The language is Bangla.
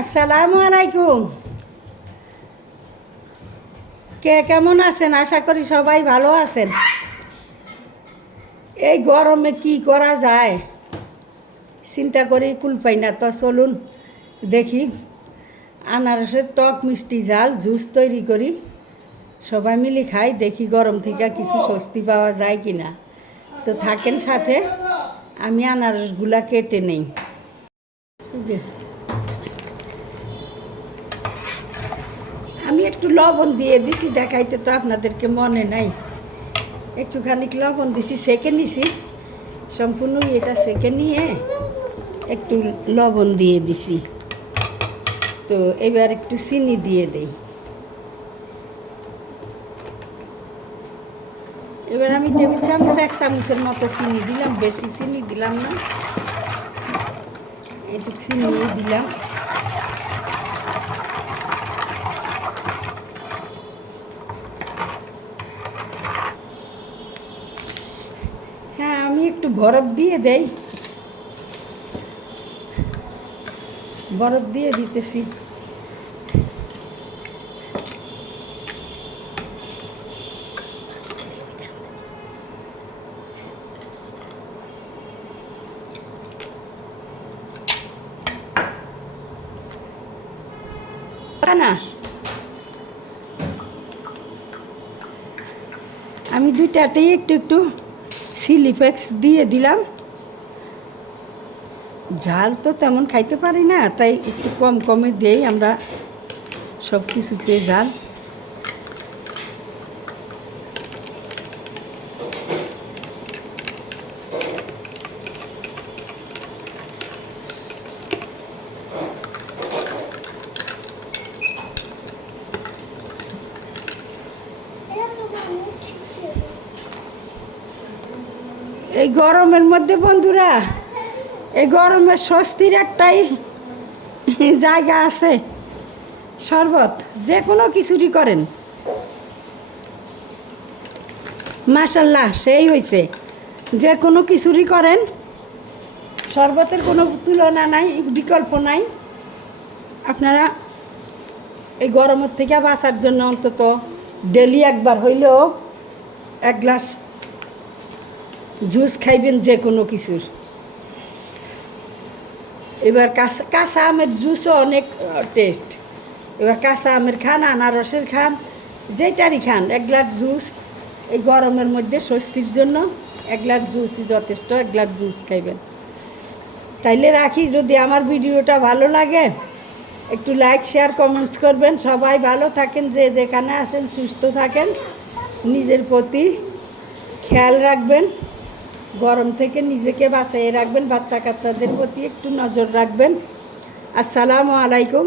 আসসালামু আলাইকুম। কে কেমন আছেন? আশা করি সবাই ভালো আছেন। এই গরমে কি করা যায় চিন্তা করি কুল পাই না। তো চলুন দেখি আনারসের টক মিষ্টি ঝাল জুস তৈরি করি, সবাই মিলে খাই, দেখি গরম থেকে কিছু স্বস্তি পাওয়া যায় কি না। তো থাকেন সাথে, আমি আনারসগুলা কেটে নেই। আমি একটু লবণ দিয়ে দিছি, দেখাইতে তো আপনাদেরকে মনে নাই। একটুখানি লবণ দিছি, সেকে নিছি সম্পূর্ণ, এটা সেকে নিয়ে একটু লবণ দিয়ে দিছি। তো এবার একটু চিনি দিয়ে দেই। এবার আমি টেবিল চামচ 1 চামচের মতো চিনি দিলাম, বেশি চিনি দিলাম না, একটু চিনি দিলাম। হ্যাঁ, আমি একটু বরফ দিয়ে দেই, বরফ দিয়ে দিতেছি। না, আমি দুইটাতেই একটু একটু চিলি ফ্লেক্স দিয়ে দিলাম। ঝাল তো তেমন খাইতে পারি না, তাই একটু কম কমে দেই আমরা সব কিছুতে ঝাল। এই গরমের মধ্যে বন্ধুরা, এই গরমের স্বস্তির একটাই জায়গা আছে, শরবত। যে কোনো কিছুরই করেন, মাশাল্লাহ সেই হয়েছে। যে কোনো কিছুরই করেন, শরবতের কোনো তুলনা নাই, বিকল্প নাই। আপনারা এই গরমের থেকে বাঁচার জন্য অন্তত ডেলি একবার হইলেও 1 গ্লাস জুস খাইবেন যে কোনো কিছুর। এবার কাঁচা আমের জুসও অনেক টেস্ট। এবার কাঁচা আমের খান, আনারসের খান, যেটারই খান, 1 গ্লাস জুস এই গরমের মধ্যে স্বস্তির জন্য 1 গ্লাস জুসই যথেষ্ট। 1 গ্লাস জুস খাইবেন। তাইলে রাখি, যদি আমার ভিডিওটা ভালো লাগে একটু লাইক শেয়ার কমেন্টস করবেন। সবাই ভালো থাকেন, যে যেখানে আসেন সুস্থ থাকেন, নিজের প্রতি খেয়াল রাখবেন, গরম থেকে নিজেকে বাঁচিয়ে রাখবেন, বাচ্চা কাচ্চাদের প্রতি একটু নজর রাখবেন। আসসালামু আলাইকুম।